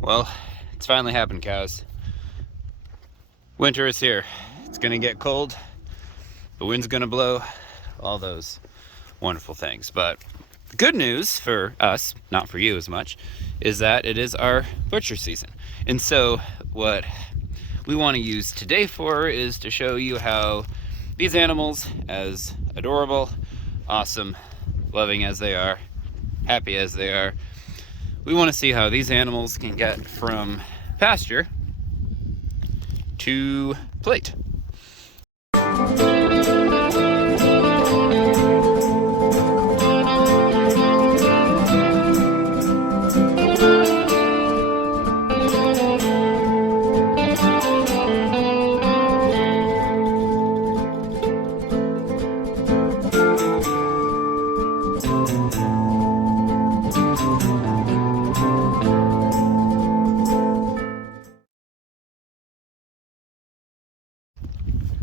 Well, it's finally happened, cows. Winter is here. It's gonna get cold. The wind's gonna blow. All those wonderful things. But the good news for us, not for you as much, is that it is our butcher season. And so what we want to use today for is to show you how these animals, as adorable, awesome, loving as they are, happy as they are, we want to see how these animals can get from pasture to plate.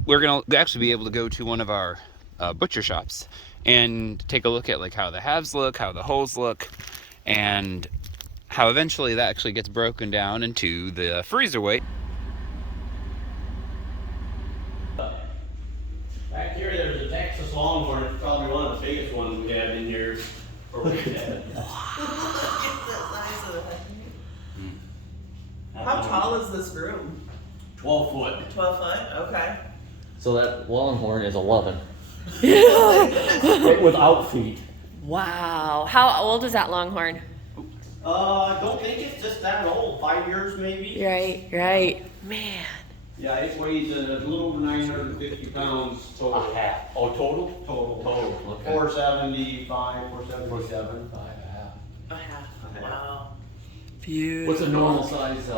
We're gonna actually be able to go to one of our butcher shops and take a look at like how the halves look, how the wholes look, and how eventually that actually gets broken down into the freezer weight. Back here, there's a Texas Longhorn. It's probably one of the biggest ones we have in here. Or we've had. How tall is this room? 12 foot. 12 foot? Okay. So that longhorn is 11. Without feet. Wow. How old is that longhorn? I don't think it's just that old. 5 years maybe. Right. Man. Yeah, it weighs a little over 950 pounds total. A half. Oh, total? Total. Okay. 475, 477. A half. Wow. Beautiful. What's a normal size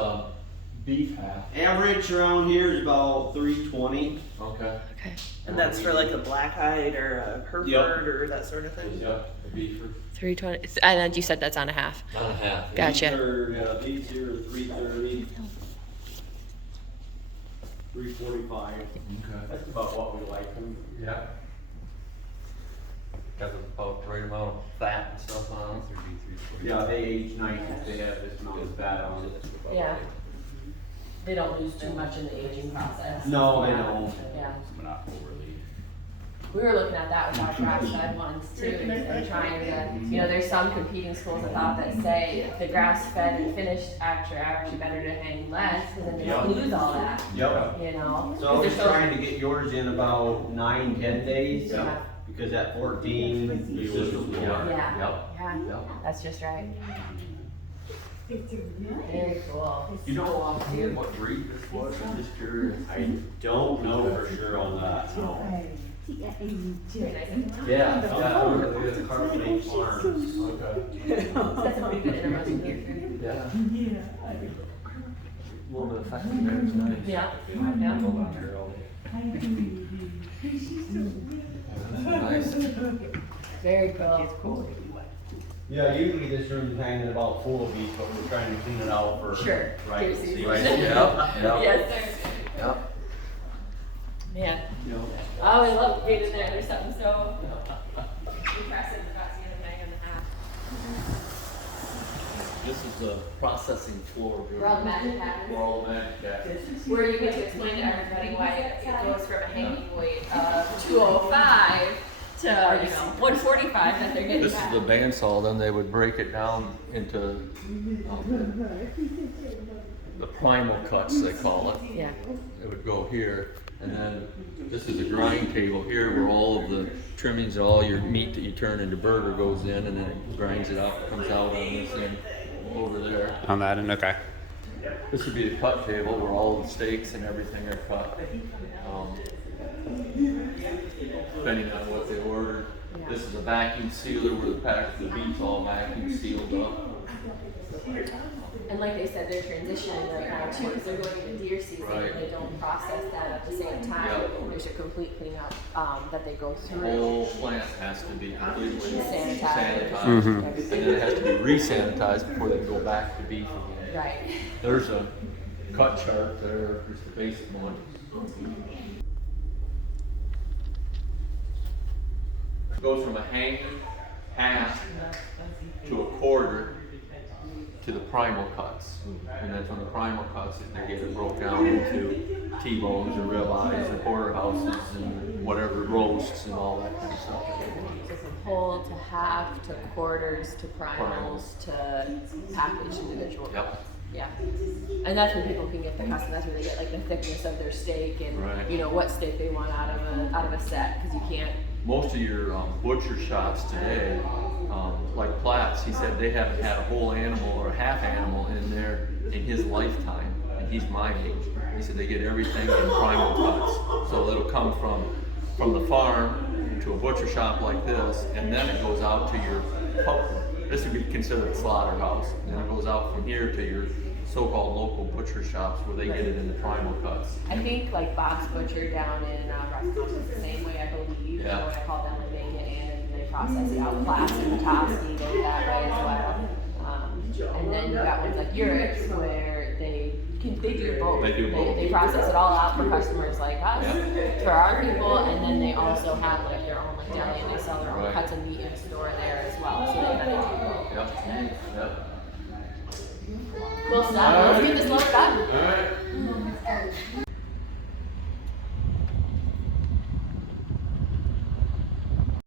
beef half? Average around here is about 320. Okay. Okay. And that's for like a black hide or a Hereford or that sort of thing? Yeah, a beef 320. And then you said that's on a half. on a half. Gotcha. These here are 330. 345. Okay. That's about what we like them. Yeah. Got about the right amount of fat and stuff on them. Yeah, they age nice if they have this amount of fat on it. Yeah. They don't lose too much in the aging process. No, they don't. Yeah. Not overly. We were looking at that with our grass-fed ones too, and trying to, there's some competing schools of thought that say the grass-fed and finished are actually better to hang less, because then they don't lose all that, Yep. So So I was they're trying to get yours in about 9-10 days. Yeah. Because at 14, it's just more. Yeah, that's just right. Very cool. You know offhand what breed this was? I'm just curious. I don't know for sure on that. No. Yeah. It's a Carbonate Farms. Okay. That's a pretty good interruption here for you. Yeah. A little bit of fat in there is nice. Yeah. Nice. Very cool. Yeah, usually this room's hanging about full of these, but we're trying to clean it out for. Sure. Right. Here's see these. what- Yeah. Yes, sir. Yeah. Man. You know. I always love being in there. There's something so impressive about seeing them hang on the half. This is the processing floor. Where all the magic happens. Where all the magic happens. Where you get to explain to everybody why it goes from a hanging weight of 205 to 145 that they're getting This back. is the bandsaw, then they would break it down into the primal cuts, they call it. Yeah. It would go here, and then this is a grind table here where all of the trimmings, all your meat that you turn into burger goes in, and then it grinds it out, comes out on this end over there. On that end, okay. This would be the cut table where all the steaks and everything are cut. Depending on what they order. This is a vacuum sealer where the beef's all vacuum sealed up. And like they said, they're transitioning right now too, because they're going into deer season Right. and they don't process that at the same time. Yep. There's a complete cleanup that they go The through. whole plant has to be completely Sanitized. sanitized. Mhm. And then it has to be re-sanitized before they can go back to beef again. Right. There's a cut chart there, there's the basic one. Goes from a hanging half to a quarter to the primal cuts, and then from the primal cuts, they get it broke down into T-bones or ribeyes or porterhouses and whatever roasts and all that kind of stuff. So from whole to half to quarters to primals to packaged individual. Yep. Yeah, and that's where people can get the custom. That's where they get like the thickness of their steak and Right. you know what steak they want out of a set, because you can't. Most of your butcher shops today, like Platts, he said they haven't had a whole animal or a half animal in there in his lifetime, and he's my age. He said they get everything in primal cuts, so it'll come from the farm to a butcher shop like this, and then it goes out to your this would be considered a slaughterhouse, and then it goes out from here to your so-called local butcher shops where they get it in the primal cuts. I think like Bob's Butcher down in Roscommon is the same way, I believe. Yeah. So when I called them, like, they get in and they process it out. Class and Petoskey go that way as well. And then you got ones like Urix where they do both. They do both. They process it all out for customers like us, Yeah. for our people, and then they also have like their own like deli and they sell their own Right. cuts of meat in store there as well. So they kind of do both. Yep. Yep. Cool stuff. Let's get this loaded up.